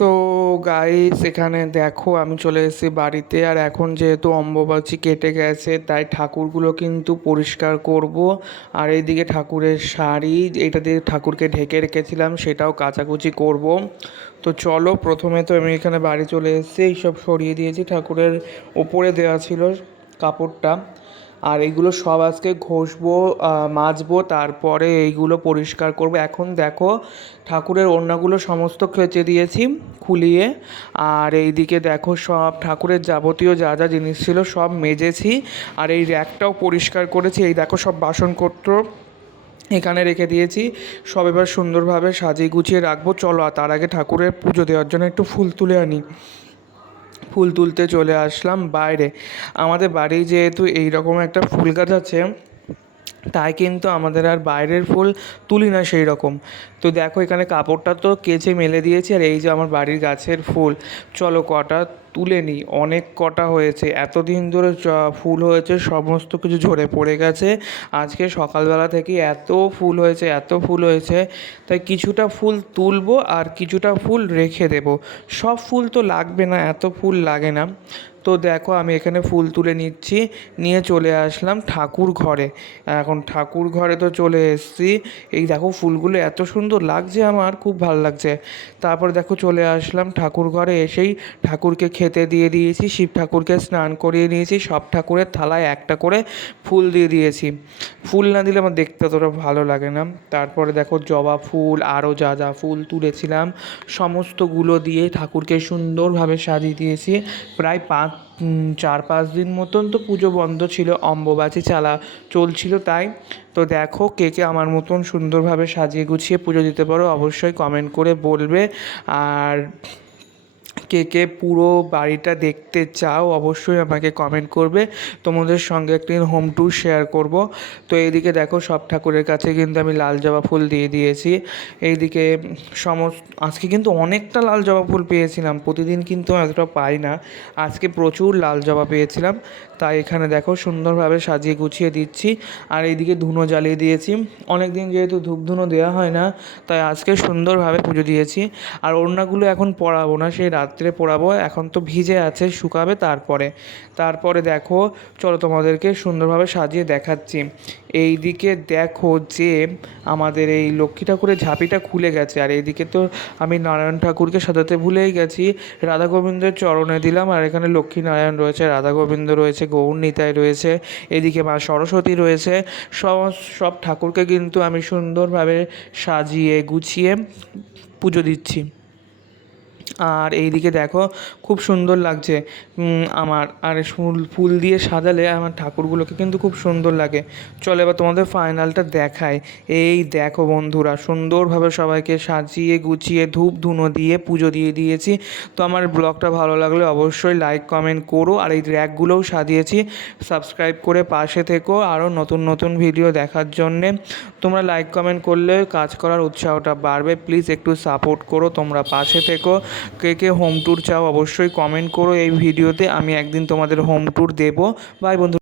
তো গাইস এখানে দেখো আমি চলে এসেছি বাড়িতে। আর এখন যেহেতু অম্বুবাচী কেটে গেছে তাই ঠাকুরগুলো কিন্তু পরিষ্কার করব। আর এইদিকে ঠাকুরের শাড়ি, এটা দিয়ে ঠাকুরকে ঢেকে রেখেছিলাম, সেটাও কাচাকুচি করব। তো চলো, প্রথমে তো আমি এখানে বাড়ি চলে এসেছি, এইসব সরিয়ে দিয়েছি, ঠাকুরের ওপরে দেওয়া ছিল কাপড়টা। আর এইগুলো সব আজকে ঘষবো, মাজবো, তারপরে এইগুলো পরিষ্কার করব। এখন দেখো ঠাকুরের ওড়নাগুলো সমস্ত কেচে দিয়েছি খুলিয়ে। আর এইদিকে দেখো সব ঠাকুরের যাবতীয় যা যা জিনিস ছিল সব মেজেছি। আর এই র্যাকটাও পরিষ্কার করেছি। এই দেখো সব বাসনপত্র এখানে রেখে দিয়েছি, সব এবার সুন্দরভাবে সাজিয়ে গুছিয়ে রাখবো। চলো, আর তার আগে ঠাকুরের পুজো দেওয়ার জন্য একটু ফুল তুলে আনি। ফুল তুলতে চলে আসলাম বাইরে। আমাদের বাড়ি যেহেতু এইরকম একটা ফুল গাছ আছে, তাই কিন্তু আমাদের আর বাইরের ফুল তুলি না সেই রকম। তো দেখো এখানে কাপড়টা তো কেচে মেলে দিয়েছি, আর এই যে আমার বাড়ির গাছের ফুল। চলো কটা তুলে নিই, অনেক কটা হয়েছে, এতদিন ধরে ফুল হয়েছে, সমস্ত কিছু ঝরে পড়ে গেছে। আজকে সকালবেলা থেকে এত ফুল হয়েছে, এত ফুল হয়েছে, তাই কিছুটা ফুল তুলবো আর কিছুটা ফুল রেখে দেবো। সব ফুল তো লাগবে না, এত ফুল লাগে না। তো দেখো আমি এখানে ফুল তুলে নিচ্ছি, নিয়ে চলে আসলাম ঠাকুর ঘরে। এখন ঠাকুর ঘরে তো চলে এসেছি। এই দেখো ফুলগুলো এত সুন্দর লাগছে, আমার খুব ভালো লাগছে। তারপরে দেখো চলে আসলাম ঠাকুর ঘরে, এসেই ঠাকুরকে খেতে দিয়ে দিয়েছি, শিব ঠাকুরকে স্নান করিয়ে নিয়েছি, সব ঠাকুরের থালায় একটা করে ফুল দিয়ে দিয়েছি। ফুল না দিলে আমার দেখতে অতটা ভালো লাগে না। তারপরে দেখো জবা ফুল, আরও যা যা ফুল তুলেছিলাম সমস্তগুলো দিয়ে ঠাকুরকে সুন্দরভাবে সাজিয়ে দিয়েছি। প্রায় 4-5 দিন মতন তো পুজো বন্ধ ছিল, অম্বুবাচী চলছিল তাই। তো দেখো কে কে আমার মতন সুন্দরভাবে সাজিয়ে গুছিয়ে পুজো দিতে পারো অবশ্যই কমেন্ট করে বলবে। আর কে কে পুরো বাড়িটা দেখতে চাও অবশ্যই আমাকে কমেন্ট করবে, তোমাদের সঙ্গে একদিন হোম ট্যুর শেয়ার করব। তো এইদিকে দেখো সব ঠাকুরের কাছে কিন্তু আমি লাল জবা ফুল দিয়ে দিয়েছি। এইদিকে আজকে কিন্তু অনেকটা লাল জবা ফুল পেয়েছিলাম, প্রতিদিন কিন্তু এতটা পাই না, আজকে প্রচুর লাল জবা পেয়েছিলাম। তাই এখানে দেখো সুন্দরভাবে সাজিয়ে গুছিয়ে দিচ্ছি। আর এইদিকে ধুনো জ্বালিয়ে দিয়েছি, অনেক দিন যেহেতু ধূপ ধুনো দেওয়া হয় না, তাই আজকে সুন্দরভাবে পুজো দিয়েছি। আর ওড়নাগুলো এখন পরাবো না, সেই রাত্রে পরাবো, এখন তো ভিজে আছে, শুকাবে তারপরে দেখো চলো তোমাদেরকে সুন্দরভাবে সাজিয়ে দেখাচ্ছি। এই দিকে দেখো যে আমাদের এই লক্ষ্মী ঠাকুরের ঝাঁপিটা খুলে গেছে। আর এইদিকে তো আমি নারায়ণ ঠাকুরকে সাজাতে ভুলেই গেছি, রাধা গোবিন্দের চরণে দিলাম। আর এখানে লক্ষ্মী নারায়ণ রয়েছে, রাধা গোবিন্দ রয়েছে, গৌর নিতাই রয়েছে, এদিকে মা সরস্বতী রয়েছে। সব ঠাকুরকে কিন্তু আমি সুন্দরভাবে সাজিয়ে গুছিয়ে পুজো দিচ্ছি। আর এইদিকে দেখো খুব সুন্দর লাগছে আমার। আর ফুল দিয়ে সাজালে আমার ঠাকুরগুলোকে কিন্তু খুব সুন্দর লাগে। চলো এবার তোমাদের ফাইনালটা দেখাই। এই দেখো বন্ধুরা, সুন্দরভাবে সবাইকে সাজিয়ে গুছিয়ে ধূপ ধুনো দিয়ে পুজো দিয়ে দিয়েছি। তো আমার ব্লগটা ভালো লাগলে অবশ্যই লাইক কমেন্ট করো। আর এই র্যাকগুলোও সাজিয়েছি, সাবস্ক্রাইব করে পাশে থেকো আরও নতুন নতুন ভিডিও দেখার জন্যে। তোমরা লাইক কমেন্ট করলে কাজ করার উৎসাহটা বাড়বে, প্লিজ একটু সাপোর্ট করো, তোমরা পাশে থেকো। কে কে হোম ট্যুর চাও অবশ্যই কমেন্ট করো এই ভিডিওতে, আমি একদিন তোমাদের হোম ট্যুর দেবো। বাই বন্ধু।